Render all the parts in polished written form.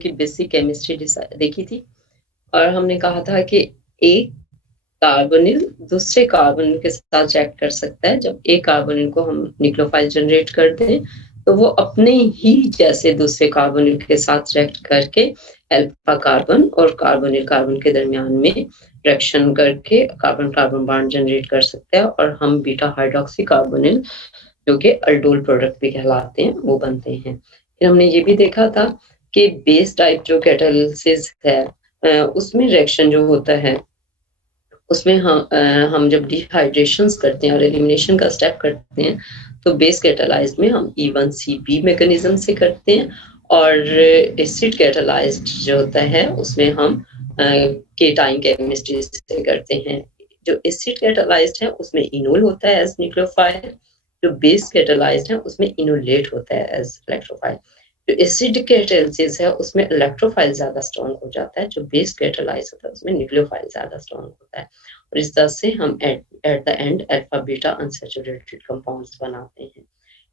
की basic chemistry देखी थी और हमने कहा था कि एक कार्बोनिल दूसरे कार्बोनिल के साथ रिएक्ट कर सकता है। जब एक कार्बोनिल को हम न्यूक्लियोफाइल जनरेट कर दें तो वो अपने ही जैसे दूसरे कार्बोनिल के साथ रिएक्ट करके अल्फा कार्बन और कार्बोनिल कार्बन के दरमियान में रिएक्शन करके कार्बन कार्बन बॉन्ड जनरेट कर सकता है और हम बीटा हाइड्रोक्सी कार्बोनिल जो कि अल्डोल प्रोडक्ट भी कहलाते हैं वो बनते हैं। फिर हमने ये भी देखा था कि बेस टाइप जो कैटालिसिस है उसमें रिएक्शन जो होता है उसमें हम जब डिहाइड्रेशंस करते हैं और एलिमिनेशन का स्टेप करते हैं तो बेस कैटालाइज्ड में हम E1CP मैकेनिज्म से करते हैं और एसिड कैटालाइज्ड जो होता है उसमें हम केटाइन केमिस्ट्री से करते हैं। जो एसिड कैटालाइज्ड है उसमें इनोल होता है एज न्यूक्लियोफाइल, जो बेस कैटालाइज्ड है उसमें इनोलेट होता है एज इलेक्ट्रोफाइल। जो एसिड कैटालिसिस है उसमें इलेक्ट्रोफाइल ज्यादा स्ट्रॉन्ग हो जाता है, जो बेस कैटालाइज होता है उसमें न्यूक्लियोफाइल ज्यादा स्ट्रॉन्ग होता है और इस तरह से हम eight the and alpha beta unsaturated compounds बनाते हैं।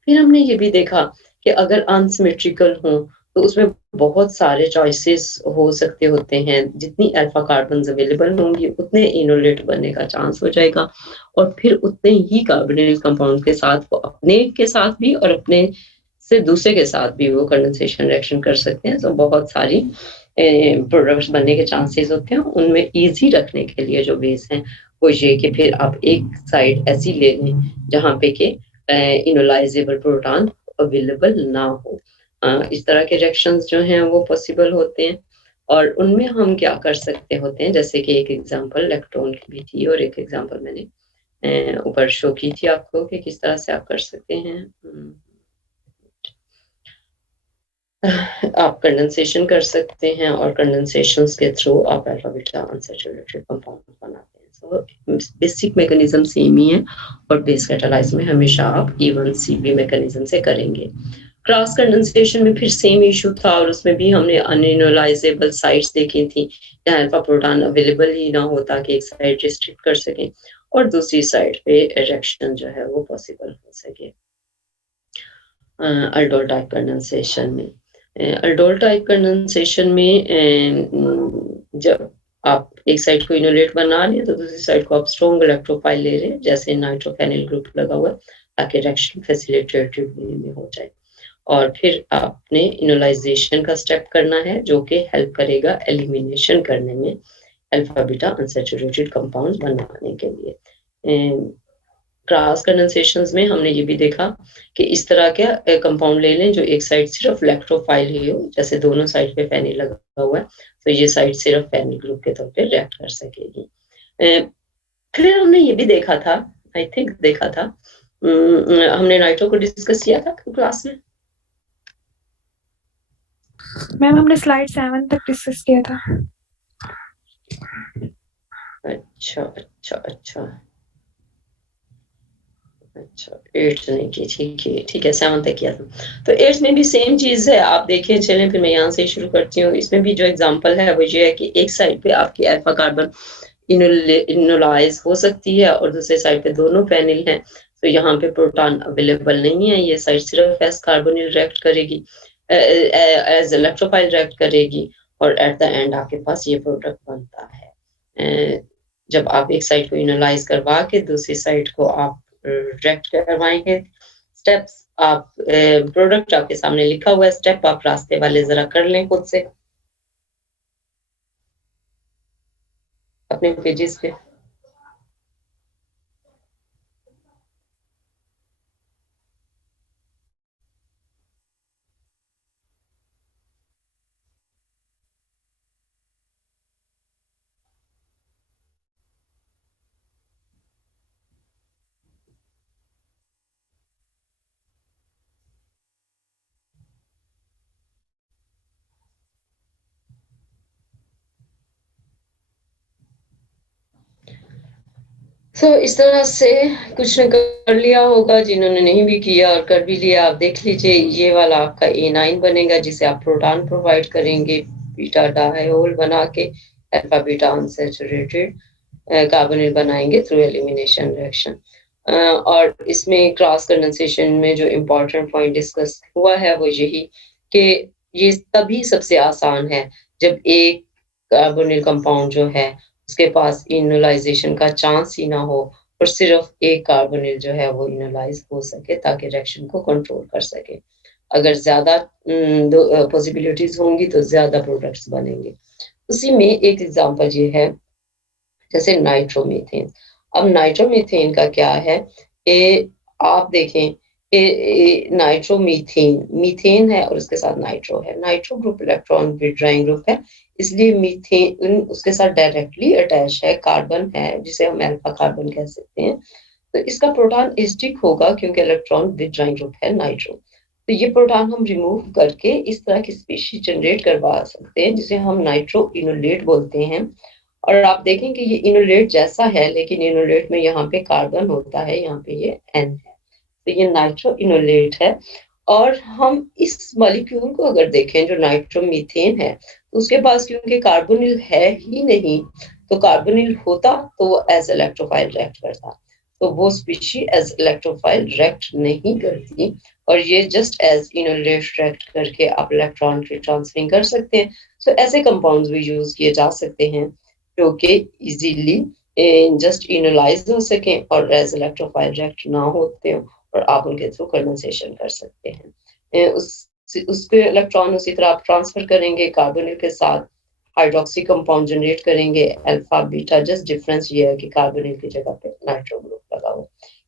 फिर हमने ये भी देखा कि अगर अनसिमेट्रिकल हो तो उसमें बहुत सारे चॉइसेस हो सकते होते हैं। जितनी अल्फा कार्बन अवेलेबल होंगी उतने इनोलेट बनने का चांस हो जाएगा और फिर उतने ही कार्बोनिल कंपाउंड के साथ वो अपने के साथ भी और अपने से दूसरे के साथ भी वो कंडेंसेशन रिएक्शन कर सकते हैं। तो बहुत सारी प्रोडक्ट्स बनने के चांसेस होते हैं। उनमें इजी रखने के लिए जो वेज हैं वो ये कि फिर आप एक साइड ऐसी ले लें जहाँ पे कि इनोलाइजेबल प्रोटॉन अवेलेबल ना हो। इस तरह के रिएक्शंस जो हैं वो पॉसिबल होते हैं और उनमें हम क्या कर सकते होते हैं, जैसे कि एक एग्जांपल इलेक्ट्रॉन की भी थी और एक एग्जांपल मैंने ऊपर शो की थी आपको कि किस तरह से आप कर सकते हैं। आप कंडेंसेशन कर सकते हैं और कंडेंसेशंस के थ्रू आप अल्फा बीटा अनसैचुरेटेड कंपाउंड बनाते हैं। सो बेसिक मैकेनिज्म सेम ही है और बेस कैटालाइज में हमेशा आप E1CP मैकेनिज्म से करेंगे। क्रॉस कंडेंसेशन में फिर सेम इशू था और उसमें भी हमने अनइनोलाइजेबल साइट्स देखी थी जहाँ अल्फा प्रोटॉन अवेलेबल ही ना होता कि एक साइड रिस्ट्रिक्ट कर सकें और दूसरी साइड पे रिएक्शन जो है वो पॉसिबल हो सके। अल्डोल टाइप कंडेंसेशन में अल्डोल टाइप कंडेंसेशन में जब आप एक साइड को इनोलेट बना लें तो दूसरी साइड को आप स्ट्रॉन्ग इलेक्ट्रोफाइल ले लें, जैसे नाइट्रोफेनिल ग्रुप लगा हुआ ताकि रिएक्शन फैसिलिटेटेड में हो जाए और फिर आपने इनोलाइजेशन का स्टेप करना है जो कि हेल्प करेगा एलिमिनेशन करने में अल्फा बीटा अनसैचुरेटेड कंपाउंड्स बनाने के लिए। क्रॉस कंडेंसेशंस में हमने ये भी देखा कि इस तरह के कंपाउंड ले लें जो एक साइड सिर्फ इलेक्ट्रोफाइल ही हो, जैसे दोनों साइड पे फेनिल लगा हुआ है तो ये साइड सिर्फ फेनिल ग्रुप के तौर पे रिएक्ट कर सकेगी। फिर हमने ये भी देखा था, आई थिंक देखा था, हमने नाइट्रो को डिस्कस किया था क्लास में। मैम हमने स्लाइड 7 तक डिस्कस किया था। अच्छा अच्छा अच्छा अच्छा 8 नहीं की, ठीक है 7 तक किया था। तो 8 में भी सेम चीज है, आप देखिए चलें फिर मैं यहाँ से शुरू करती हूँ। इसमें भी जो एग्जांपल है वो ये है कि एक साइड पे आपकी अल्फा कार्बन इनोलाइज हो सकती है और दूसरे साइड पे दोनों फेनिल हैं तो यहाँ पे प्रोटॉन अवेलेबल नहीं है। ये साइड सिर्फ एस कार्बोनिल रिएक्ट करेगी, एज इलेक्ट्रोफाइल रिएक्ट करेगी और एट द एंड आपके पास ये प्रोडक्ट बनता है। जब आप एक साइड को इनोलाइज करवा के दूसरी साइड को आप रिएक्ट करवाएंगे, स्टेप्स आप प्रोडक्ट आपके सामने लिखा हुआ है, स्टेप आप रास्ते वाले जरा कर लें खुद से अपने पेजेस पे। इस तरह से कुछ ने कर लिया होगा, जिन्होंने नहीं भी किया और कर भी लिया आप देख लीजिए। ये वाला आपका A9 बनेगा जिसे आप प्रोटॉन प्रोवाइड करेंगे बीटा डायोल बना के अल्फा बीटा अनसैचुरेटेड कार्बोनिल बनाएंगे थ्रू एलिमिनेशन रिएक्शन। और इसमें क्रॉस कंडेंसेशन में जो इम्पोर्टेंट पॉइंट डिस्कस हुआ है वो यही कि ये तभी सबसे आसान है जब एक कार्बोनिल कंपाउंड जो है उसके पास इनोलाइजेशन का चांस ही ना हो और सिर्फ एक कार्बोनिल जो है वो इनोलाइज हो सके ताकि रिएक्शन को कंट्रोल कर सके। अगर ज्यादा पॉसिबिलिटीज होंगी तो ज्यादा प्रोडक्ट्स बनेंगे। उसी में एक एग्जांपल ये है जैसे नाइट्रोमीथेन। अब नाइट्रोमीथेन का क्या है कि आप देखें कि नाइट्रोमीथेन मीथेन है और उसके साथ नाइट्रो है। Nitro group electron withdrawing group है, इसलिए मीथेन उसके साथ डायरेक्टली अटैच है, कार्बन है जिसे हम अल्फा कार्बन कह सकते हैं। तो इसका प्रोटॉन एसिडिक होगा क्योंकि इलेक्ट्रॉन विड्रॉइंग ग्रुप है नाइट्रो। तो ये प्रोटॉन हम रिमूव करके इस तरह की स्पीशीज जनरेट करवा सकते हैं जिसे हम नाइट्रो इनोलेट बोलते हैं। और आप देखें कि ये इनोलेट जैसा है लेकिन इनोलेट में यहाँ पे कार्बन होता है, यहाँ पे ये एन है, तो ये नाइट्रो इनोलेट है। और हम इस मॉलिक्यूल को अगर देखें जो नाइट्रोमीथेन है, उसके पास क्योंकि कार्बोनिल है ही नहीं, तो कार्बोनिल होता तो वो एज इलेक्ट्रोफाइल रिएक्ट करता, तो वो स्पीशी एज इलेक्ट्रोफाइल रिएक्ट नहीं करती और ये जस्ट एज इनोलेट रिएक्ट करके आप इलेक्ट्रॉन की ट्रांसफरिंग कर सकते हैं। तो ऐसे कंपाउंड्स भी यूज किए जा सकते हैं जो कि इजीली जस्ट इनोलाइज हो सके और एज इलेक्ट्रोफाइल रिएक्ट ना होते हो और आप उनके थ्रू कंडेंसेशन कर सकते हैं। उसके इलेक्ट्रॉन उसी तरह आप ट्रांसफर करेंगे, कार्बोनिल के साथ हाइड्रोक्सी कंपाउंड जनरेट करेंगे अल्फा बीटा, जस्ट डिफरेंस ये है कि कार्बोनिल की जगह पे नाइट्रो ग्रुप लगा हुआ।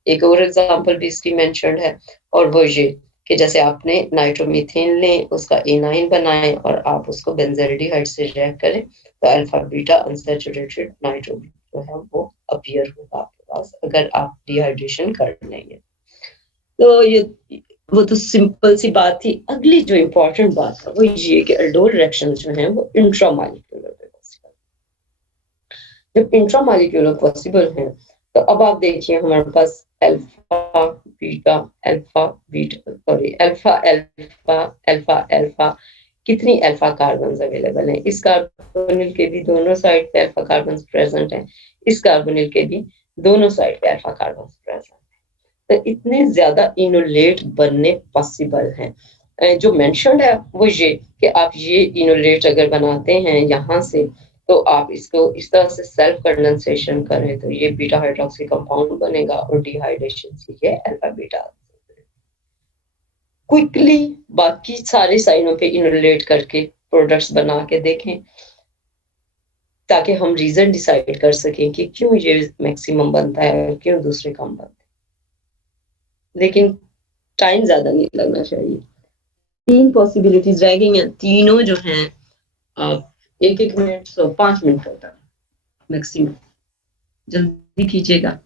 एक और एग्जांपल भी इसकी मेंशन्ड है और वो ये कि जैसे आपने नाइट्रोमीथेन लें, उसका एनाइन बनाएं और आप उसको बेंजल्डिहाइड से रिएक्ट करें तो अल्फा बीटा अनसैचुरेटेड नाइट्रो जो है वो अपीयर होगा आपके पास अगर आप डिहाइड्रेशन कर लेंगे। तो ये वो तो सिंपल सी बात थी। अगली जो इम्पोर्टेंट बात है वो ये कि एल्डोल रिएक्शन जो है वो इंट्रामॉलिक्यूलर पे पॉसिबल। जब इंट्रामॉलिक्यूलर पॉसिबल है तो अब आप देखिए हमारे पास alpha beta alpha beta sorry alpha alpha alpha alpha कितनी अल्फा कार्बन अवेलेबल हैं। इस कार्बोनिल के भी दोनों साइड पे अल्फा कार्बन प्रेजेंट है, इस कार्बोनिल के भी दोनों साइड पे अल्फा कार्बन प्रेजेंट है। तो इतने ज्यादा इनोलेट बनने पॉसिबल हैं। जो मेंशन्ड है वो ये कि आप ये इनोलेट अगर बनाते हैं यहाँ से तो आप इसको इस तरह से सेल्फ कंडेंसेशन करें तो ये बीटा हाइड्रोक्सी कंपाउंड बनेगा और डिहाइड्रेशन से ये अल्फा बीटा क्विकली बाकी सारे साइनों पे इनोलेट करके प्रोडक्ट्स बना के देखें ताकि हम रीजन डिसाइड कर सकें कि क्यों ये मैक्सिमम बनता है और क्यों दूसरे कम बनते हैं। लेकिन टाइम ज्यादा नहीं लगना चाहिए। 3 पॉसिबिलिटीज रह गई हैं, तीनों जो हैं आप 1-1 मिनट 5 मिनट होता है मैक्सिमम, जल्दी कीजिएगा।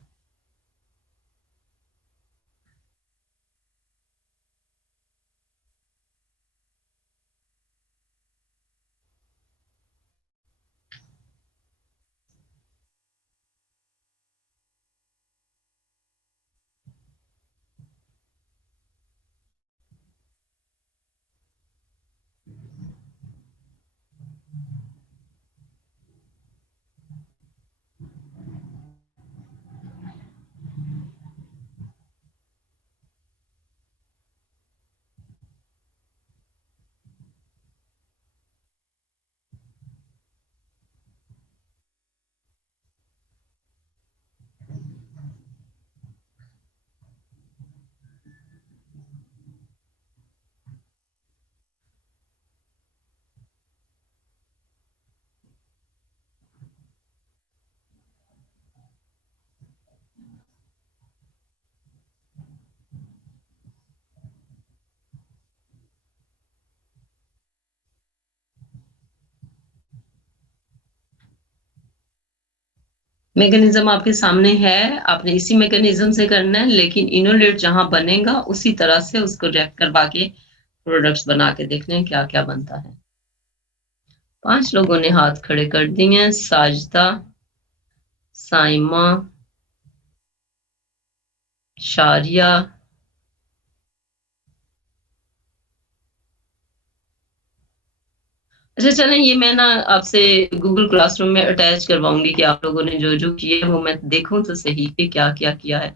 मैकेनिज्म आपके सामने है, आपने इसी मैकेनिज्म से करना है, लेकिन इनोलेट जहां बनेगा उसी तरह से उसको रिएक्ट करवा के प्रोडक्ट्स बना के देखने हैं क्या क्या बनता है। 5 लोगों ने हाथ खड़े कर दिए हैं, साजदा, साइमा, शारिया, अच्छा चलें ये मैं ना आपसे गूगल क्लासरूम में अटैच करवाऊंगी कि आप लोगों ने जो जो किए वो मैं देखूं तो सही कि क्या क्या किया है।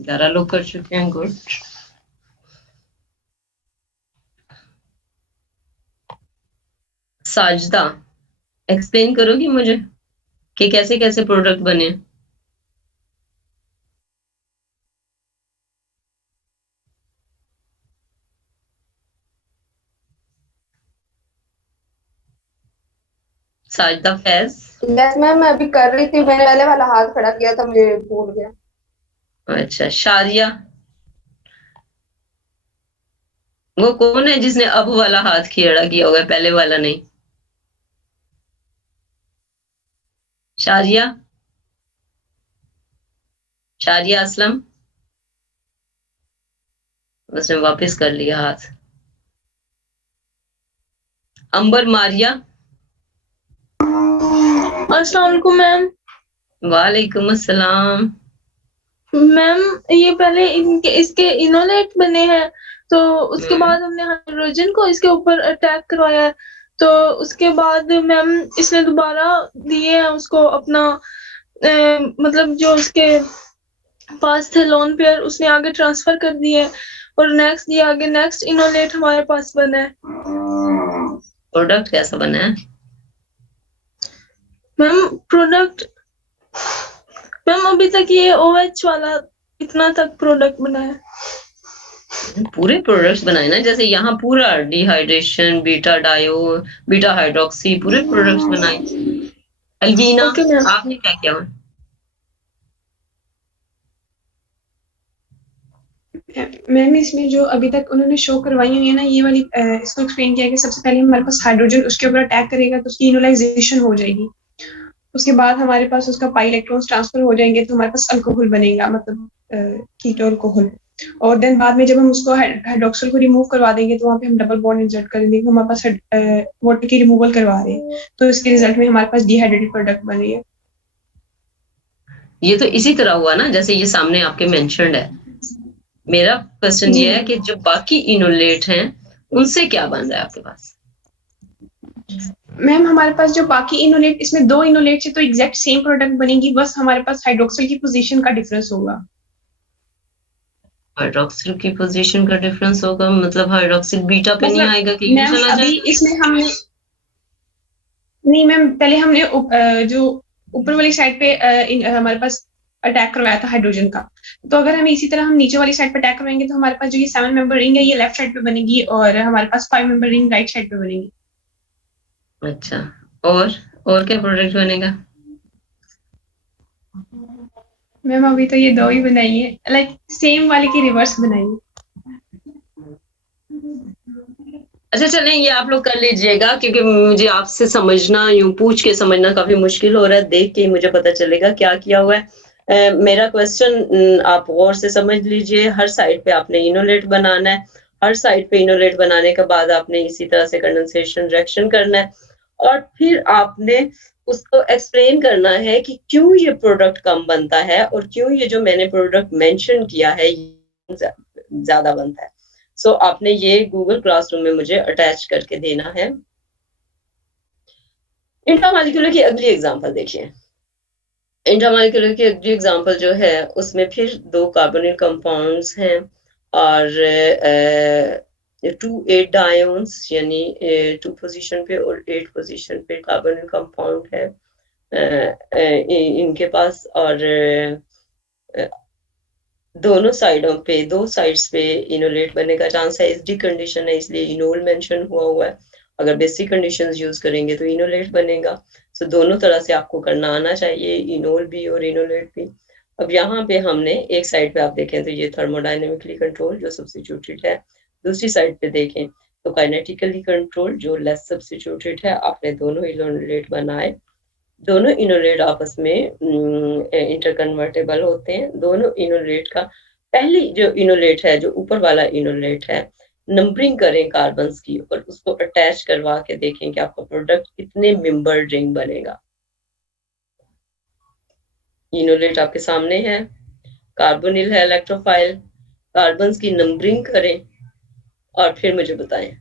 11 लोग कर चुके हैं, गुड। साजदा, एक्सप्लेन करोगी मुझे कि कैसे कैसे प्रोडक्ट बने? साजदा फैज। यस मैम, मैं अभी कर रही थी, मैंने पहले वाला हाथ खड़ा किया था, मुझे भूल गया। अच्छा, शारिया, वो कौन है जिसने अब वाला हाथ खड़ा किया होगा, पहले वाला नहीं? शारिया, शारिया असलम, उसने वापस कर लिया हाथ। अंबर मारिया। अस्सलाम वालेकुम मैम। वालेकुम अस्सलाम। मैम ये पहले इसके इनोलेट बने हैं, तो उसके बाद हमने हाइड्रोजन को इसके ऊपर अटैक करवाया है, तो उसके बाद मैम इसने दोबारा दिए हैं उसको अपना मतलब जो उसके पास थे लोन पेयर, उसने आगे ट्रांसफर कर दिए और नेक्स्ट ये आगे नेक्स्ट इनोलेट हमारे पास बना है। प्रोडक्ट कैसा बना है मैम? प्रोडक्ट मैम अभी तक ये OH वाला इतना तक प्रोडक्ट बना है। पूरे प्रोडक्ट्स बनाए ना, जैसे यहाँ पूरा डिहाइड्रेशन, बीटा डायो, बीटा हाइड्रोक्सी, पूरे प्रोडक्ट्स बनाए। Alvina, okay ma'am. आपने क्या किया? मैम इसमें जो अभी तक उन्होंने शो करवाई हुई है ना, ये वाली इसको एक्सप्लेन किया कि सबसे पहले हमारे पास हाइड्रोजन उसके ऊपर अटैक करेगा तो उसकी इनोलाइजेशन हो जाएगी। उसके बाद हमारे पास उसका पाई इलेक्ट्रॉन्स ट्रांसफर हो जाएंगे तो हमारे पास अल्कोहल बनेगा, मतलब कीटो अल्कोहल। और देन बाद में जब हम उसको हाइड्रोक्सिल को रिमूव करवा देंगे तो वहाँ पे हम डबल बॉन्ड इंसर्ट कर देंगे, हमारे पास वाटर की रिमूवल करवा रहे हैं, तो इसके रिजल्ट में हमारे पास डिहाइड्रेटेड प्रोडक्ट बन रही है। ये तो इसी तरह हुआ ना जैसे ये सामने आपके मेंशन्ड है। मेरा क्वेश्चन ये है कि जो बाकी इनोलेट हैं उनसे क्या बन रहा है आपके पास? मैम हमारे पास जो बाकी इनोलेट, इसमें 2 इनोलेट से तो एग्जैक्ट सेम प्रोडक्ट बनेगी, बस हमारे पास हाइड्रोक्सिल की पोजीशन का डिफरेंस होगा। हाइड्रोक्सिल की पोजीशन का डिफरेंस होगा, मतलब हाइड्रोक्सिल बीटा पे नहीं आएगा कि मैम चला अभी जाएगा? इसमें हमने नहीं मैम, पहले हमने जो ऊपर वाली साइड पे हमारे पास अटैक करवाया था हाइड्रोजन का, तो अगर हम इसी तरह हम नीचे वाली साइड पे अटैक करवाएंगे तो हमारे पास जो ये 7 मेंबर रिंग है ये लेफ्ट साइड पे बनेगी और हमारे पास 5 मेंबर रिंग राइट साइड पे बनेगी। अच्छा, और क्या प्रोडक्ट बनेगा? मैम अभी तो ये 2 ही बनाई है, लाइक सेम वाले की रिवर्स बनाई है। अच्छा चलें, ये आप लोग कर लीजिएगा क्योंकि मुझे आपसे समझना, यूं पूछ के समझना काफी मुश्किल हो रहा है, देख के ही मुझे पता चलेगा क्या किया हुआ है। मेरा क्वेश्चन आप गौर से समझ लीजिए। हर साइड पे आपने इनोलेट बनाना है, हर साइड पे इनोलेट बनाने के बाद आपने इसी तरह से कंडेंसेशन रिएक्शन करना है और फिर आपने उसको एक्सप्लेन करना है कि क्यों ये प्रोडक्ट कम बनता है और क्यों ये जो मैंने प्रोडक्ट मेंशन किया है ज्यादा बनता है। सो आपने ये गूगल क्लासरूम में मुझे अटैच करके देना है। इंट्रामॉलिक्यूलर की अगली एग्जांपल देखिए। इंट्रामॉलिक्यूलर की अगली एग्जांपल जो है उसमें फिर 2 कार्बोनिल कंपाउंड्स हैं और 2 8 आयंस यानी 2 पोजीशन पे और 8 पोजीशन पे कार्बोनिल कंपाउंड है इनके पास, और दोनों साइडों पे, 2 साइड्स पे इनोलेट बनने का चांस है। एसडी कंडीशन है इसलिए इनोल मेंशन हुआ है। अगर बेसिक कंडीशंस यूज करेंगे तो इनोलेट बनेगा। सो दोनों तरह से आपको करना आना चाहिए, इनोल भी और इनोलेट भी। अब यहाँ पे हमने एक साइड पे आप देखें तो ये थर्मोडायनेमिकली कंट्रोल जो सब्स्टिट्यूटेड है, दूसरी साइड पे देखें तो काइनेटिकली कंट्रोल जो लेस सब्स्टिट्यूटेड है। आपने दोनों इनोलेट बनाए, दोनों इनोलेट आपस में इंटरकन्वर्टेबल होते हैं। दोनों इनोलेट का पहली जो इनोलेट है, जो ऊपर वाला इनोलेट है, नंबरिंग करें कार्बन्स की और उसको अटैच करवा के देखें कि आपका प्रोडक्ट कितने मेंबर रिंग बनेगा। इनोलेट आपके सामने है, कार्बोनिल है इलेक्ट्रोफाइल, कार्बन्स की नंबरिंग करें और फिर मुझे बताएं।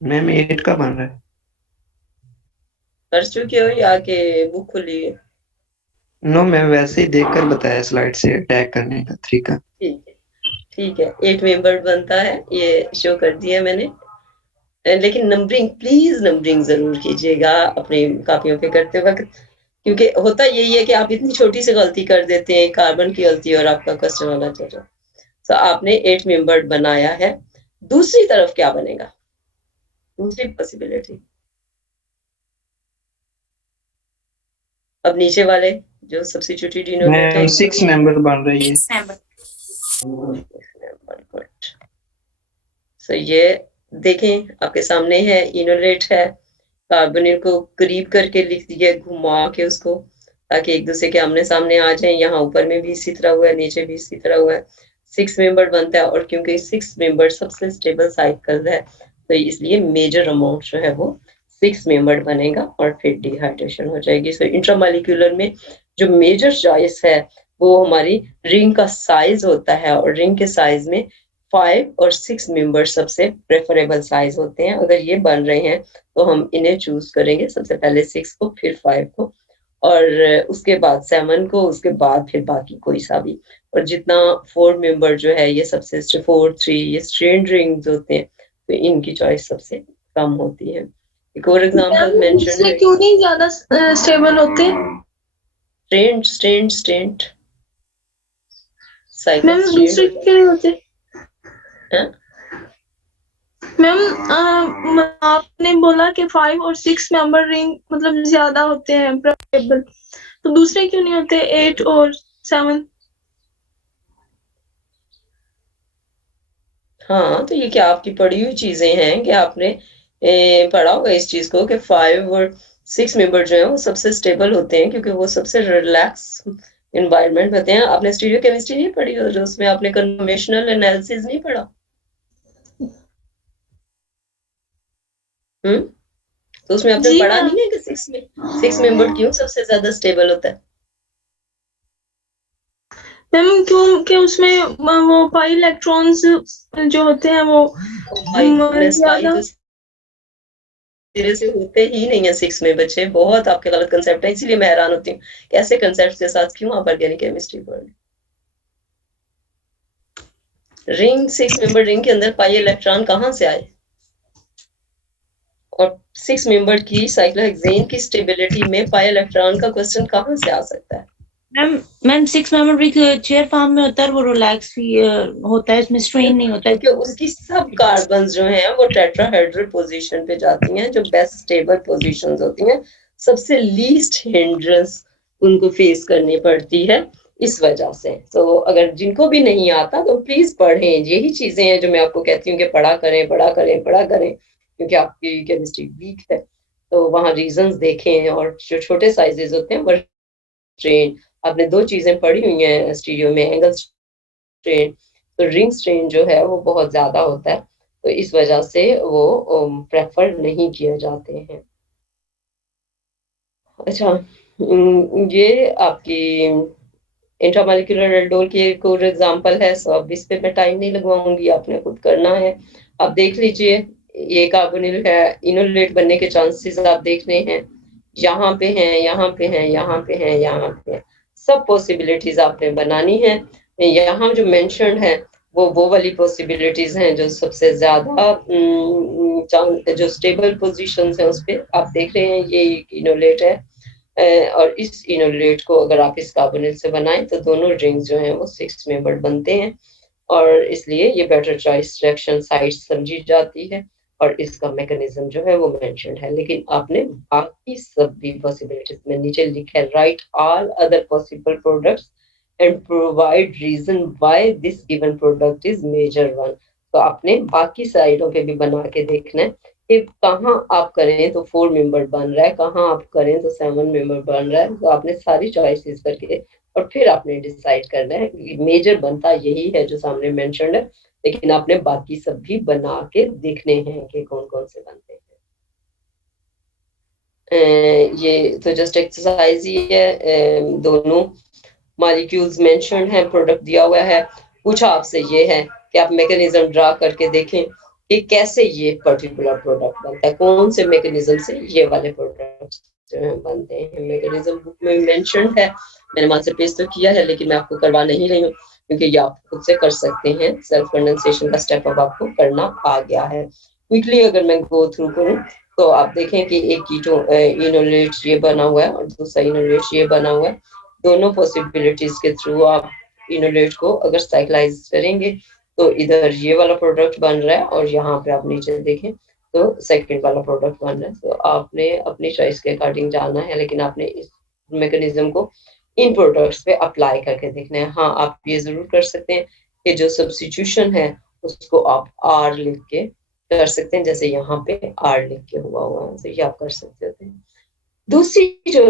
मैम 8 का बन रहा है। कर चुके हो या कि बुक खुली है? नो मैं वैसे ही देखकर बताया स्लाइड से अटैक करने का तरीका। ठीक है 8 मेंबर बनता है, ये शो कर दिया मैंने। लेकिन नंबरिंग प्लीज नंबरिंग जरूर कीजिएगा अपनी कापियों पे करते वक्त, क्योंकि होता यही है कि आप इतनी छोटी सी गलती कर देते हैं, कार्बन की गलती, और आपका क्वेश्चन वाला चल रहा है। तो आपने 8 मेंबर्ड बनाया है, दूसरी तरफ क्या बनेगा, दूसरी पॉसिबिलिटी। अब नीचे वाले जो सब्स्टिट्यूटेड इनोलेट है 6 मेंबर बन रही है। 6 मेंबर। सो ये देखें आपके सामने है, इनोलेट है, कार्बोनिल को करीब करके लिख दिया, घुमा के उसको, ताकि एक दूसरे के आमने सामने आ जाए। यहाँ ऊपर में भी इसी तरह हुआ है, नीचे भी इसी तरह हुआ है। 6 मेंबर बनता है, और क्योंकि 6 मेंबर सबसे स्टेबल साइकिल है, तो इसलिए मेजर अमाउंट जो है वो 6 मेंबर बनेगा, और फिर डिहाइड्रेशन हो जाएगी। सो इंट्रामॉलिक्यूलर में जो मेजर चॉइस है वो हमारी रिंग का साइज होता है, और रिंग के साइज में 5 और 6 मेंबर सबसे प्रेफरेबल साइज होते हैं। अगर ये बन रहे हैं तो हम इन्हें चूज करेंगे, सबसे पहले 6 को, फिर 5 को, और उसके बाद 7 को, उसके बाद फिर बाकी कोई सा भी। और जितना 4 मेंबर जो है ये सबसे 4, 3 ये स्ट्रेन रिंग्स होते हैं, तो इनकी चॉइस सबसे कम होती है। एक और एग्जांपल मेंशन दूसरे है, क्यों नहीं ज्यादा स्टेबल होते? स्ट्रेंड मैम दूसरे क्यों नहीं होते? मैम आपने बोला कि 5 और 6 मेंबर रिंग मतलब ज्यादा होते हैं प्रेफरेबल, तो दूसरे क्यों नहीं होते 8 और 7? हाँ, तो ये क्या आपकी पढ़ी हुई चीजें हैं कि आपने पढ़ा होगा इस चीज को कि 5 और 6 मेंबर जो है वो सबसे स्टेबल होते हैं, क्योंकि वो सबसे रिलैक्स एनवायरनमेंट होते हैं। आपने स्टीरियो केमिस्ट्री नहीं पढ़ी, और उसमें आपने कन्फॉर्मेशनल एनालिसिस नहीं पढ़ा? तो उसमें आपने पढ़ा नहीं है कि 6 मेंबर क्यों सबसे ज्यादा स्टेबल होता है? मैम क्योंकि उसमें वो पाई इलेक्ट्रॉन्स जो होते हैं वो ज्यादा सिरे से होते ही नहीं है 6 में बच्चे, बहुत आपके गलत कंसेप्ट है, इसीलिए मैं हैरान होती हूँ कि ऐसे कंसेप्ट के साथ क्यों आप ऑर्गेनिक केमिस्ट्री पढ़ रहे। रिंग 6 मेंबर रिंग के अंदर पाई इलेक्ट्रॉन कहाँ से आए, और 6 मेंबर की साइक्लोहेक्सेन की स्टेबिलिटी में पाई इलेक्ट्रॉन का क्वेश्चन कहाँ से आ सकता है? Ma'am 6 member ring chair form में होता है, वो रिलैक्स होता है, इसमें स्ट्रेन नहीं होता है, क्योंकि उसकी सब कार्बन जो हैं वो टेट्राहेड्रल पोजीशन पे जाती हैं, जो बेस्ट स्टेबल पोजीशंस होती हैं, सबसे लीस्ट हिंड्रेंस उनको फेस करनी पड़ती है इस वजह से। तो अगर जिनको भी नहीं आता तो प्लीज पढ़ें, यही चीजें हैं जो मैं आपको कहती हूँ कि पढ़ा करें, क्योंकि आपकी केमिस्ट्री वीक है, तो वहाँ रीजंस देखें। और जो छोटे साइजेस होते हैं वो स्ट्रेन, आपने 2 चीजें पढ़ी हुई हैं स्टीरियो में, एंगल स्ट्रेन, तो रिंग स्ट्रेन जो है वो बहुत ज्यादा होता है, तो इस वजह से वो प्रेफर नहीं किए जाते हैं। अच्छा, ये आपकी इंट्रामॉलिक्यूलर एल्डोल की एक और एग्जांपल है, सो अब इस पे मैं टाइम नहीं लगवाऊंगी, आपने खुद करना है। आप देख लीजिए, ये कार्बोनिल है, इनोलेट बनने के चांसेस आप देख रहे हैं, यहाँ पे हैं, यहाँ पे हैं, यहाँ पे हैं, यहाँ पे हैं, सब पॉसिबिलिटीज आपने बनानी है। यहाँ जो मेंशन है वो वाली पॉसिबिलिटीज हैं जो सबसे ज्यादा जो स्टेबल पोजीशंस है उस पे आप देख रहे हैं, ये इनोलेट है, और इस इनोलेट को अगर आप इस कार्बोनिल से बनाएं तो दोनों रिंग्स जो हैं वो 6 मेंबर बनते हैं, और इसलिए ये बेटर चॉइस रिएक्शन साइट समझी जाती है, और इसका मैकेनिज्म जो है वो मेंशन्ड है। लेकिन आपने बाकी सब भी पॉसिबिलिटीज में नीचे लिखा है, write all other possible products and provide reason why this given product is major one. तो आपने बाकी साइडों पे भी बना के देखना है कि कहाँ आप करें तो 4 मेंबर बन रहा है, कहाँ आप करें तो 7 मेंबर बन रहा है, तो आपने सारी चॉइसेस करके और फिर आपने डिसाइड करना है। मेजर बनता यही है जो सामने मेंशन्ड है, लेकिन आपने बाकी सब भी बना के देखने हैं कि कौन कौन से बनते हैं। ये तो जस्ट एक्सरसाइज ही है, दोनों मॉलिक्यूल्स मेंशन्ड हैं, प्रोडक्ट दिया हुआ है, पूछा आपसे ये है कि आप मैकेनिज्म ड्रा करके देखें कि कैसे ये पर्टिकुलर प्रोडक्ट बनता है, कौन से मैकेनिज्म से ये वाले प्रोडक्ट जो है बनते हैं। मैकेनिज्म बुक में मेंशन्ड है, मैंने वहां से पेस्ट तो किया है, लेकिन मैं आपको करवा नहीं रही हूँ क्योंकि ये आप खुद से कर सकते हैं। सेल्फ कंडेंसेशन का स्टेप अब आपको करना आ गया है। क्विकली अगर मैं गो थ्रू करूँ तो आप देखें कि एक कीटो इनोलेट ये बना हुआ है और दूसरा इनोलेट ये बना हुआ है। दोनों पॉसिबिलिटीज के थ्रू आप इनोलेट को अगर साइक्लाइज करेंगे तो इधर ये वाला प्रोडक्ट बन रहा है और यहाँ पे आप नीचे देखें तो सेकंड वाला प्रोडक्ट बन रहा है। तो आपने अपनी चॉइस के अकॉर्डिंग जाना है, लेकिन आपने इस मैकेनिज्म को इन प्रोडक्ट्स पे अप्लाई करके देखना है। हाँ, आप ये जरूर कर सकते हैं कि जो सब्स्टिट्यूशन है उसको आप आर लिख के कर सकते हैं, जैसे यहाँ पे आर लिख के हुआ है, तो ये आप कर सकते होते हैं। दूसरी जो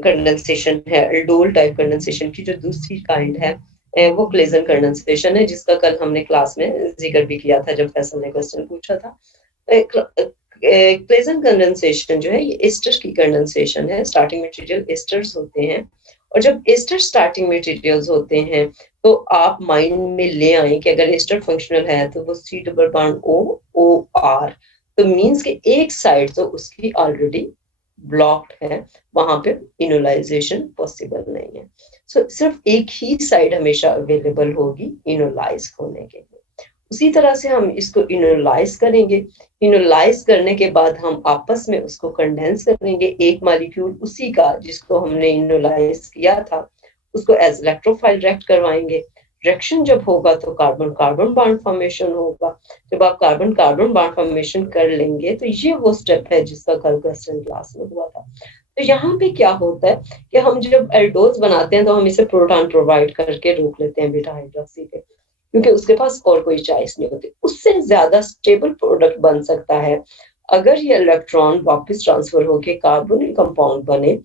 कंडेंसेशन है, एल्डोल टाइप कंडेंसेशन की जो दूसरी काइंड है वो क्लेजन कंडेंसेशन है, जिसका कल हमने क्लास में जिक्र भी किया था जब फैसल ने क्वेश्चन पूछा था। क्लेजन कंडेंसेशन जो है ये एस्टर की कंडेंसेशन है। स्टार्टिंग मटेरियल एस्टर्स होते हैं और जब एस्टर स्टार्टिंग मटेरियल्स होते हैं तो आप माइंड में ले आए कि अगर एस्टर फंक्शनल है तो वो C डबल बॉन्ड OR, तो मींस कि एक साइड तो उसकी ऑलरेडी ब्लॉक्ड है, वहां पे इनोलाइजेशन पॉसिबल नहीं है। सिर्फ एक ही साइड हमेशा अवेलेबल होगी इनोलाइज होने के लिए। उसी तरह से हम इसको इनोलाइज करेंगे। इनोलाइज करने के बाद हम आपस में उसको कंडेंस करेंगे, एक मॉलिक्यूल उसी का जिसको हमने इनोलाइज किया था उसको एज इलेक्ट्रोफाइल रिएक्ट करवाएंगे। रिएक्शन जब होगा तो कार्बन कार्बन बॉन्ड फॉर्मेशन होगा। जब आप कार्बन कार्बन बॉन्ड फॉर्मेशन कर लेंगे तो ये वो स्टेप है जिसका कल क्वेश्चन क्लास में हुआ था। तो यहाँ पे क्या होता है कि हम जब एल्डोज बनाते हैं तो हम इसे प्रोटॉन प्रोवाइड करके रोक लेते हैं बीटा हाइड्रोक्सी पे, क्योंकि उसके पास और कोई चॉइस नहीं होती। उससे ज्यादा स्टेबल प्रोडक्ट बन सकता है अगर ये इलेक्ट्रॉन वापस ट्रांसफर होके कार्बोनिल कंपाउंड बने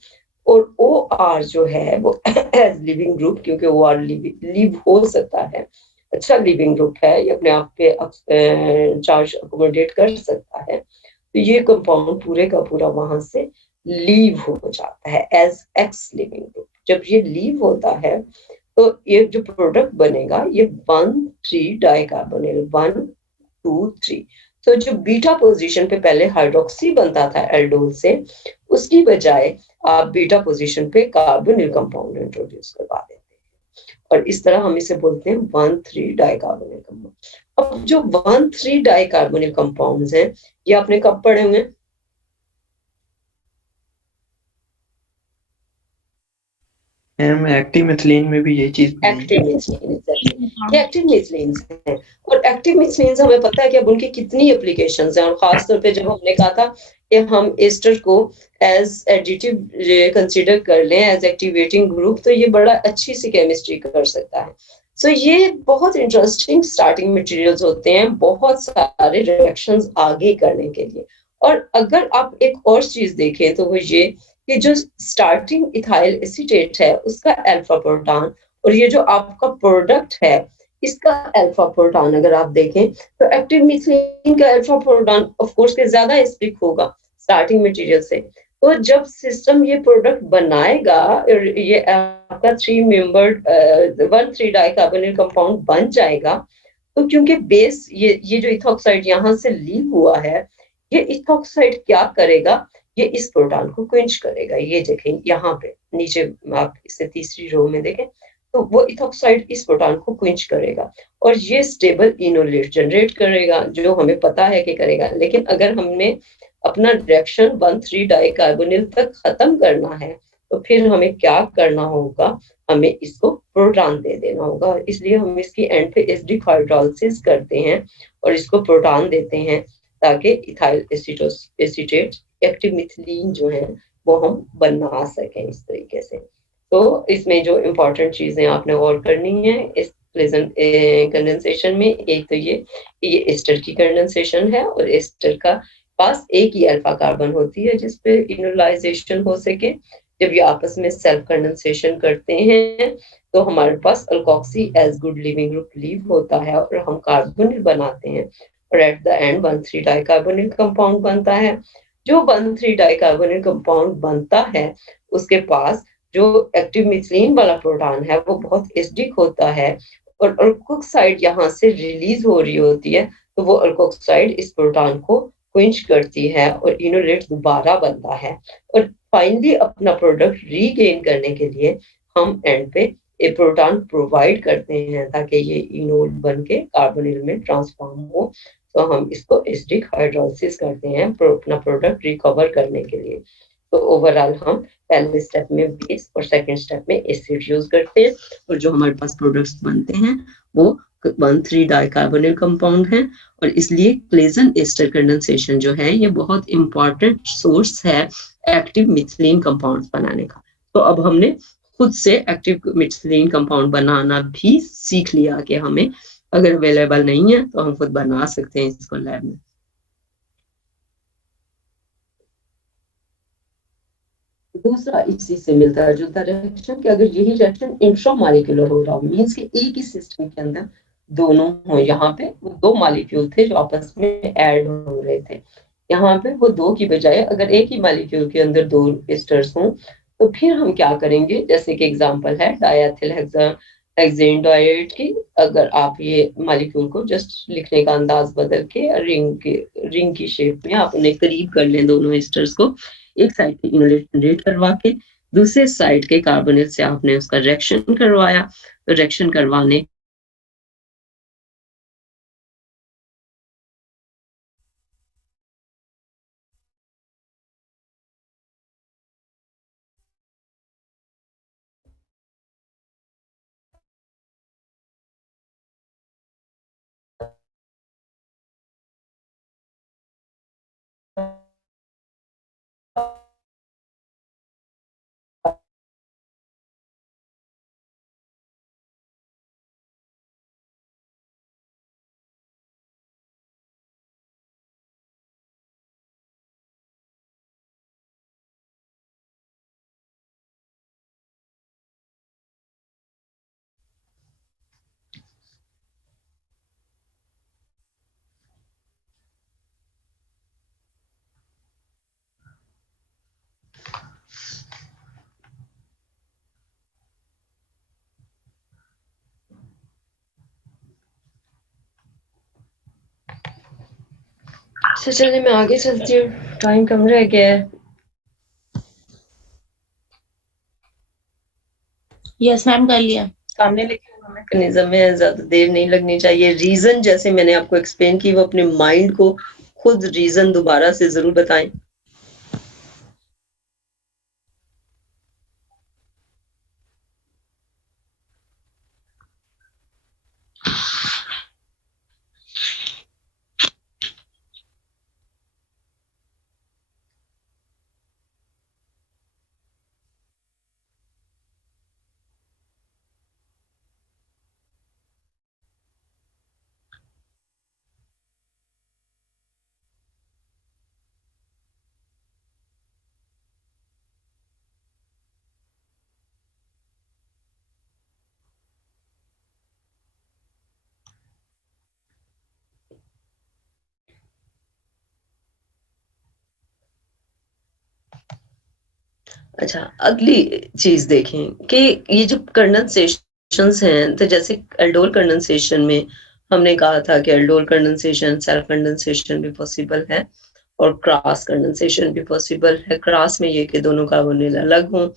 और OR जो है वो एज लिविंग ग्रुप, क्योंकि OR लिव हो सकता है, अच्छा लिविंग ग्रुप है, ये अपने आप पे चार्ज अकोमोडेट कर सकता है, तो ये कंपाउंड पूरे का पूरा वहां से लीव हो जाता है एज एक्स लिविंग ग्रुप। जब ये लीव होता है तो ये जो प्रोडक्ट बनेगा ये 1,3 डाइकार्बोनिल 1 2 3। तो जो बीटा पोजीशन पे पहले हाइड्रोक्सी बनता था एल्डोल से, उसकी बजाय आप बीटा पोजीशन पे कार्बोनिल कंपाउंड इंट्रोड्यूस करवा देते हैं और इस तरह हम इसे बोलते हैं 1,3 डाइकार्बोनिल कंपाउंड। अब जो 1,3 डाइकार्बोनिल कंपाउंड्स हैं ये आपने कब पढ़े होंगे? एक्टिव मिथिलीन में भी यही चीज एक्टिव मिथिलीन, एक्टिव मिथिलीन है। और एक्टिव मिथिलीन हमें पता है कि अब उनकी कितनी एप्लीकेशंस हैं, और खास तौर पे जब हमने कहा था कि हम एस्टर को एज एडिटिव कंसीडर कर लें एज एक्टिवेटिंग ग्रुप, तो ये बड़ा अच्छी सी केमिस्ट्री कर सकता है। सो ये बहुत इंटरेस्टिंग स्टार्टिंग मटेरियल्स होते हैं बहुत सारे रिएक्शंस आगे करने के लिए। और अगर आप एक और चीज देखें तो वो ये कि जो स्टार्टिंग इथाइल एसीटेट है उसका अल्फा प्रोटॉन और ये जो आपका प्रोडक्ट है इसका अल्फा प्रोटॉन अगर आप देखें तो एक्टिव मिथिलीन का अल्फा प्रोटॉन ऑफ कोर्स के ज्यादा एसिडिक होगा स्टार्टिंग मटेरियल से। तो जब सिस्टम ये प्रोडक्ट बनाएगा और ये आपका 3 मेंबर्ड 1,3 डाइकार्बोनिल कंपाउंड बन जाएगा, तो क्योंकि बेस ये जो इथॉक्साइड यहाँ से लीव हुआ है, ये इथॉक्साइड क्या करेगा, ये इस प्रोटॉन को क्विंच करेगा। ये देखें यहाँ पे नीचे आप इसे तीसरी रो में देखें तो वो इथॉक्साइड इस प्रोटॉन को क्विंच करेगा और ये स्टेबल इनोलेट जनरेट करेगा, जो हमें पता है कि करेगा। लेकिन अगर हमने अपना रिएक्शन 1,3 डाइकार्बोनिल तक खत्म करना है तो फिर हमें क्या करना होगा, हमें इसको प्रोटॉन दे देना होगा। इसलिए हम इसकी एंड पे एसिडिक हाइड्रोलिसिस करते हैं और इसको प्रोटॉन देते हैं ताकि इथाइल एसीटेट एक्टिव मिथिलीन जो है वो हम बना सकें इस तरीके से। तो इसमें जो इम्पोर्टेंट चीजें आपने और करनी है इस प्लेजेंट कंडेंसेशन में, एक तो ये एस्टर की कंडेंसेशन है और एस्टर का पास एक ही अल्फा कार्बन होती है जिसपे इनोलाइजेशन हो सके। जब ये आपस में सेल्फ कंडेंसेशन करते हैं तो हमारे पास alkoxy as good leaving group leave होता है और हम कार्बोनिल बनाते हैं और at the end 1,3 dicarbonyl compound बनता है। जो 1,3 डाइकार्बोनिल कंपाउंड बनता है उसके पास जो एक्टिव मिथिलीन वाला प्रोटॉन है वो बहुत एसिडिक होता है और अल्कोक्साइड यहाँ से रिलीज हो रही होती है, तो वो अल्कोक्साइड इस प्रोटॉन को क्विंच करती है और इनोलेट दोबारा बनता है और फाइनली अपना प्रोडक्ट रीगेन करने के लिए हम एंड पे ए प्रोटॉन प्रोवाइड करते हैं ताकि ये इनोल बन के कार्बोनिल में ट्रांसफॉर्म हो। तो हम इसको एसिडिक हाइड्रोलिसिस करते हैं अपना प्रोडक्ट रिकवर करने के लिए। तो ओवरऑल हम पहले स्टेप में बेस और सेकंड स्टेप में एसिड यूज करते हैं, और जो हमारे पास प्रोडक्ट्स बनते हैं वो 1,3 डाइकार्बोनिल कंपाउंड हैं। और इसलिए क्लेजन एस्टर कंडेंसेशन जो है ये बहुत इंपॉर्टेंट सोर्स है एक्टिव मिथिलीन कंपाउंड्स बनाने का। तो अब हमने खुद से एक्टिव मिथिलीन कंपाउंड बनाना भी सीख लिया कि हमें अगर अवेलेबल नहीं है तो हम खुद बना सकते हैं इसको लैब में। दूसरा इसी से मिलता जुलता रिएक्शन कि अगर यही रिएक्शन इंट्रामॉलिक्यूलर हो रहा हो, मींस कि एक ही सिस्टम के अंदर दोनों हो, यहाँ पे दो मॉलिक्यूल थे जो आपस में ऐड हो रहे थे, यहाँ पे वो दो की बजाय अगर एक ही मॉलिक्यूल के अंदर दो एस्टर्स हों तो फिर हम क्या करेंगे, जैसे कि एग्जांपल है डायथिल हेक्सेन डाइएट की। अगर आप ये मॉलिक्यूल को जस्ट लिखने का अंदाज बदल के रिंग की शेप में आप उन्हें करीब कर लें दोनों एस्टर्स को, एक साइड पे इनोलेट जनरेट करवा के दूसरे साइड के कार्बोनिल से आपने उसका रिएक्शन करवाया, तो रिएक्शन करवाने अच्छा चलिए मैं आगे चलती हूँ, टाइम कम रह गया है। यस मैम कर लिया सामने लिखे मैकेनिज्म में ज्यादा देर नहीं लगनी चाहिए। रीजन जैसे मैंने आपको एक्सप्लेन की वो अपने माइंड को खुद रीजन दोबारा से जरूर बताएं। अच्छा अगली चीज देखें कि ये जो कंडेंसेशंस हैं, तो जैसे एल्डोल कंडेंसेशन में हमने कहा था कि एल्डोल कंडेंसेशन सेल्फ कंडेंसेशन भी पॉसिबल है और क्रॉस कंडेंसेशन भी पॉसिबल है। क्रॉस में ये कि दोनों कार्बोनिल अलग हों,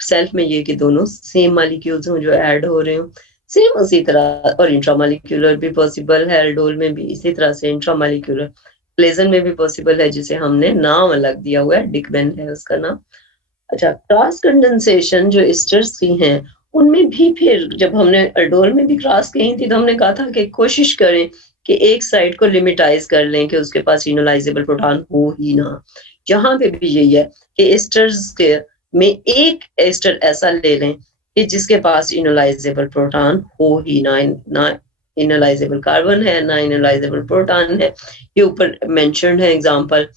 सेल्फ में ये कि दोनों सेम मॉलिक्यूल्स हों जो ऐड हो रहे हों। सेम उसी तरह और इंट्रामॉलिक्यूलर भी पॉसिबल है, एल्डोल में भी इसी तरह से इंट्रामॉलिक्यूलर प्लेजन में भी पॉसिबल है, जिसे हमने नाम अलग दिया हुआ है, डिकबेन है उसका नाम। अच्छा क्रॉस कंडेंसेशन जो एस्टर्स की हैं उनमें भी फिर जब हमने एल्डोल में भी क्रॉस कही थी तो हमने कहा था कि कोशिश करें कि एक साइड को लिमिटाइज कर लें कि उसके पास इनोलाइजेबल प्रोटॉन हो ही ना। यहाँ पे भी यही है कि एस्टर्स के में एक एस्टर ऐसा ले लें कि जिसके पास इनोलाइजेबल प्रोटॉन हो ही ना इनोलाइजेबल कार्बन है ना इनोलाइजेबल प्रोटॉन है। ये ऊपर मेंशन्ड है example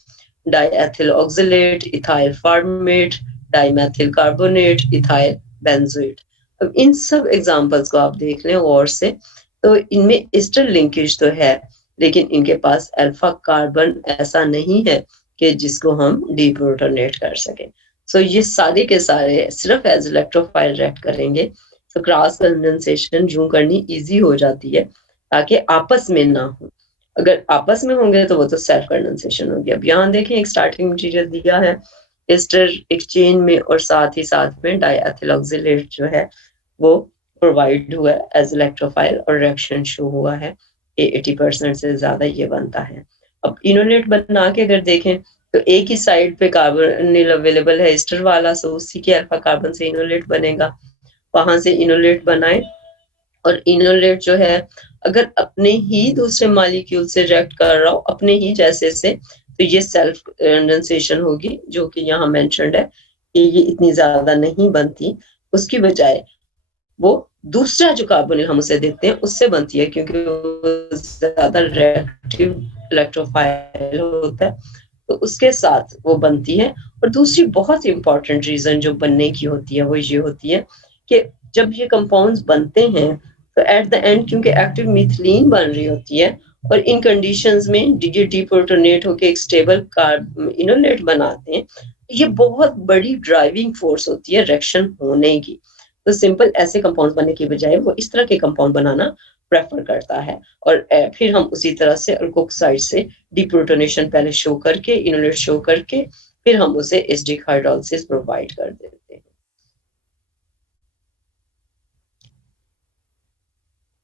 diethyl oxalate, ethyl format, dimethyl carbonate, ethyl benzoate. अब इन सब एग्जांपल्स को आप देख लें और से, तो इनमें एस्टर लिंकेज तो है लेकिन इनके पास अल्फा कार्बन ऐसा नहीं है कि जिसको हम डीप्रोटोनेट कर सकें। सो ये सारे के सारे सिर्फ एज इलेक्ट्रोफाइल रिएक्ट करेंगे, तो क्रॉस कंडेंसेशन यूं करनी इजी हो जाती है ताकि आपस में ना हो। अगर आपस में होंगे तो वो तो सेल्फ कंडेंसेशन हो गया। अब यहाँ देखें एक स्टार्टिंग मटेरियल दिया है एस्टर एक्सचेंज में और साथ ही साथ में डाइएथिल ऑक्सिलेट जो है वो प्रोवाइड हुआ है एज इलेक्ट्रोफाइल और रिएक्शन शो हुआ है कि 80% से ज्यादा ये बनता है। अब इनोलेट बना के अगर देखें तो एक ही साइड पे कार्बोनिल अवेलेबल है एस्टर वाला, सो उसी के अल्फा कार्बन से इनोलेट बनेगा, वहां से इनोलेट बनाए। और इनोलेट जो है अगर अपने ही दूसरे मॉलिक्यूल से रिएक्ट कर रहा हो अपने ही जैसे से, तो ये सेल्फ कंडेंसेशन होगी, जो कि यहाँ मेंशन्ड है कि ये इतनी ज्यादा नहीं बनती, उसकी बजाय वो दूसरा जो कार्बोनिल हम उसे देते हैं उससे बनती है, क्योंकि वो ज्यादा रिएक्टिव इलेक्ट्रोफाइल होता है, तो उसके साथ वो बनती है। और दूसरी बहुत इंपॉर्टेंट रीजन जो बनने की होती है वो ये होती है कि जब ये कंपाउंड्स बनते हैं तो एट द एंड क्योंकि एक्टिव मिथिलीन बन रही होती है और इन कंडीशंस में ये डीप्रोटोनेट होकर एक स्टेबल इनोलेट बनाते हैं, ये बहुत बड़ी ड्राइविंग फोर्स होती है रिएक्शन होने की। तो सिंपल ऐसे कंपाउंड बनने की बजाय वो इस तरह के कंपाउंड बनाना प्रेफर करता है। और फिर हम उसी तरह से अल्कोक्साइड से डीप्रोटोनेशन पहले शो करके इनोलेट शो करके फिर हम उसे एसिडिक हाइड्रोलिसिस प्रोवाइड कर देते हैं।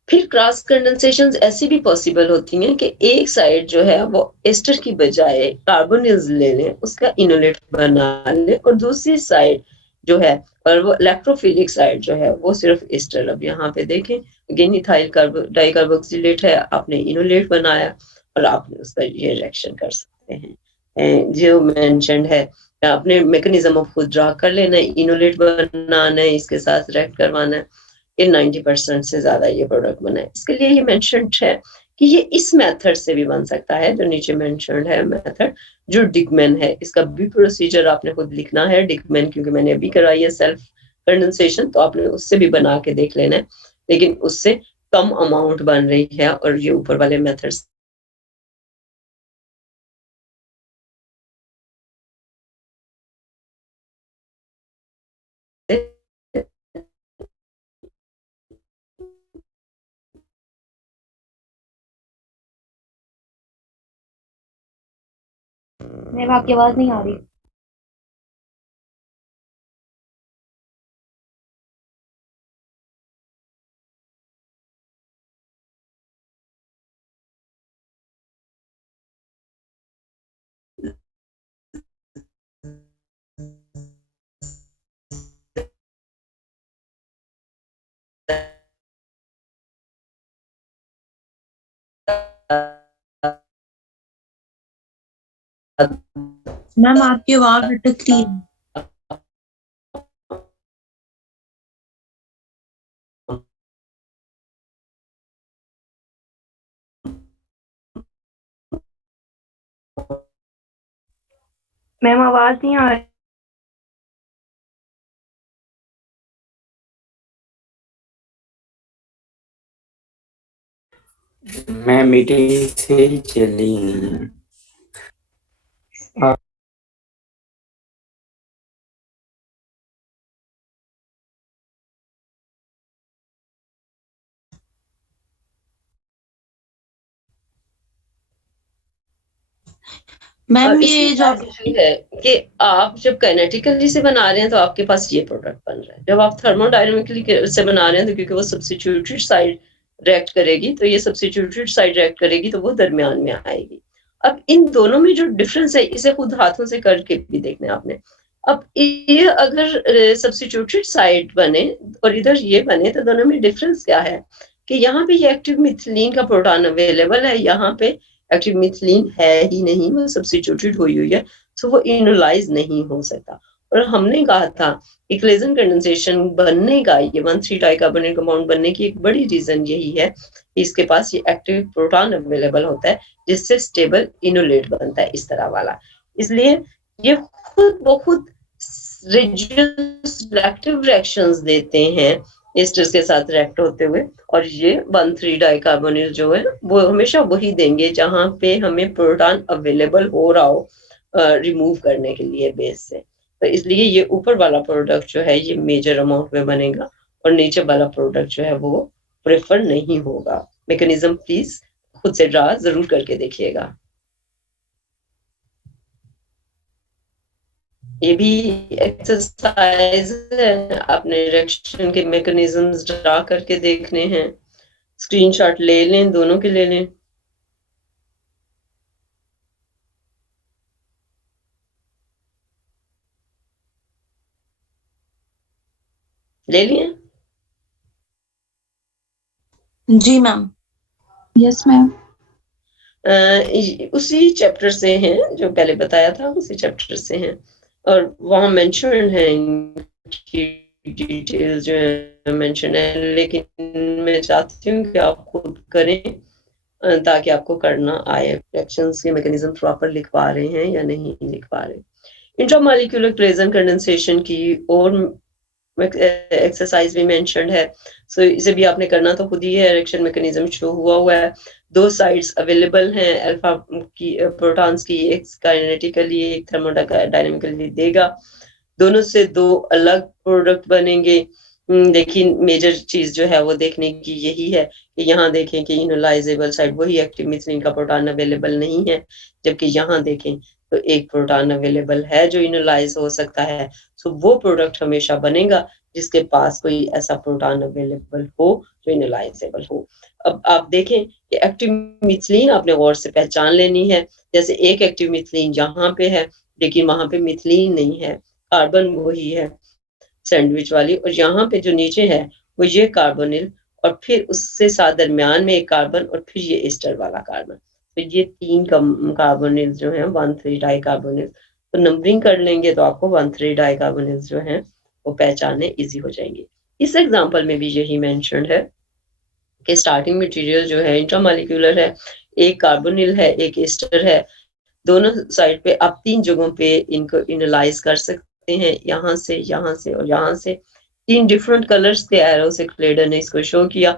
फिर क्रॉस कंडेंसेशन ऐसी भी पॉसिबल होती हैं कि एक साइड जो है वो एस्टर की बजाय कार्बोनिल्स ले लें, उसका इनोलेट बना लें, और दूसरी साइड जो है और वो इलेक्ट्रोफिलिक साइड जो है वो सिर्फ एस्टर। अब यहाँ पे देखें अगेन इथाइल डाइकार्बोक्सिलेट है, आपने इनोलेट बनाया और आपने उसका ये रिएक्शन कर सकते हैं जो मेंशन्ड है। अपने मैकेनिज्म ऑफ खुद ड्रा कर लेना, इनोलेट बनाना है, इसके साथ रिएक्ट करवाना है, ये 90% से ज्यादा ये प्रोडक्ट बना है। इसके लिए ये मेंशन्ड है कि ये इस मेथड से भी बन सकता है जो नीचे मेंशन्ड है मेथड, जो डिकमैन है। इसका भी प्रोसीजर आपने खुद लिखना है डिकमैन, क्योंकि मैंने अभी कराई है सेल्फ कंडेंसेशन, तो आपने उससे भी बना के देख लेना है, लेकिन उससे कम अमाउंट बन रही है और ये ऊपर वाले मेथड्स मैम आपकी आवाज नहीं आ रही। मैम आपकी आवाज अटक रही है। मैम आवाज नहीं आ रही। मैं मीटिंग से ही चली। मैम ये जो है कि आप जब काइनेटिकली से बना रहे हैं तो आपके पास ये प्रोडक्ट बन रहा है, जब आप थर्मोडायनामिकली से बना रहे हैं तो क्योंकि वो सब्स्टिट्यूटेड साइड रिएक्ट करेगी, तो ये सब्स्टिट्यूटेड साइड रिएक्ट करेगी तो वो दरमियान में आएगी। अब इन दोनों में जो डिफरेंस है इसे खुद हाथों से करके भी देखना है आपने। अब ये अगर सब्स्टिट्यूटेड साइड बने और इधर ये बने तो दोनों में डिफरेंस क्या है कि यहाँ पे ये एक्टिव मिथिलीन का प्रोटॉन अवेलेबल है, यहाँ पे एक्टिव मिथिलीन है ही नहीं, वो सब्स्टिट्यूटेड हुई है, तो वो इनोलाइज नहीं हो सकता। और हमने कहा था कि क्लेजन कंडेंसेशन बनने का, ये 1,3 डाइकार्बोनेट कंपाउंड बनने की एक बड़ी रीजन यही है कि इसके पास ये एक्टिव प्रोटॉन अवेलेबल होता है जिससे स्टेबल इनोलेट बनता है इस तरह वाला। इसलिए ये खुद बहुत रिएक्टिव रिएक्शंस देते हैं एस्टर्स के साथ रिएक्ट होते हुए, और ये 1,3 डाइकार्बोनिल जो है वो हमेशा वही देंगे जहां पे हमें प्रोटॉन अवेलेबल हो रहा हो रिमूव करने के लिए बेस से। तो इसलिए ये ऊपर वाला प्रोडक्ट जो है ये मेजर अमाउंट में बनेगा और नीचे वाला प्रोडक्ट जो है वो प्रेफर नहीं होगा। मैकेनिज्म प्लीज खुद से ड्रा जरूर करके देखिएगा। ये भी एक्सरसाइज है, आपने रिएक्शन के मैकेनिज्म्स ड्रा करके देखने हैं। स्क्रीनशॉट ले लें, दोनों के ले लें। ले लिए? जी मैम। Yes ma'am. उसी चैप्टर से हैं जो पहले बताया था, उसी चैप्टर से हैं और वहाँ मेंशन है, इनकी डिटेल्स जो है मेंशन है, लेकिन मैं चाहती हूँ कि आप खुद करें ताकि आपको करना आए। रिएक्शंस के मैकेनिज्म प्रॉपर लिख पा रहे हैं या नहीं लिख पा रहे। इंट्रामॉलिक्यूलर प्रेजेंट कंडेंसेशन की और एक्सरसाइज भी मेंशन्ड है, सो इसे भी आपने करना तो खुद ही है। रिएक्शन मैकेनिज्म शो हुआ है, दो साइड्स अवेलेबल हैं अल्फा की प्रोटॉन्स की, एक काइनेटिकली एक थर्मोडायनामिकली देगा, दोनों से दो अलग प्रोडक्ट बनेंगे। लेकिन मेजर चीज जो है वो देखने की यही है कि यहाँ देखें कि इनोलाइजेबल साइड वही एक्टिव मिथिलीन का प्रोटॉन अवेलेबल नहीं है, जबकि यहाँ देखें तो एक प्रोटॉन अवेलेबल है जो इनोलाइज हो सकता है। सो वो प्रोडक्ट हमेशा बनेगा जिसके पास कोई ऐसा प्रोटॉन अवेलेबल हो जो इनोलाइजेबल हो। अब आप देखें कि एक्टिव मिथिलीन आपने गौर से पहचान लेनी है। जैसे एक एक्टिव मिथिलीन यहाँ पे है लेकिन वहां पे मिथिलीन नहीं है, कार्बन वही है सैंडविच वाली, और यहाँ पे जो नीचे है वो ये कार्बोनिल, और फिर उससे साथ दरमियान में एक कार्बन, और फिर ये एस्टर वाला कार्बन। तो ये तीन कार्बोनिल जो है 1,3 डाई कार्बोनिल, तो नंबरिंग कर लेंगे तो आपको 1,3 डाई कार्बोनिल जो है वो पहचानने इजी हो जाएंगे। इस एग्जाम्पल में भी यही मेंशन है कि स्टार्टिंग मटेरियल जो है इंट्रामॉलिक्यूलर है, एक कार्बोनिल है एक एस्टर है, दोनों साइड पे आप तीन जगहों पे इनको इनलाइज कर सकते हैं, यहाँ से और यहाँ से। तीन डिफरेंट कलर्स के एरो से क्लेडर ने इसको शो किया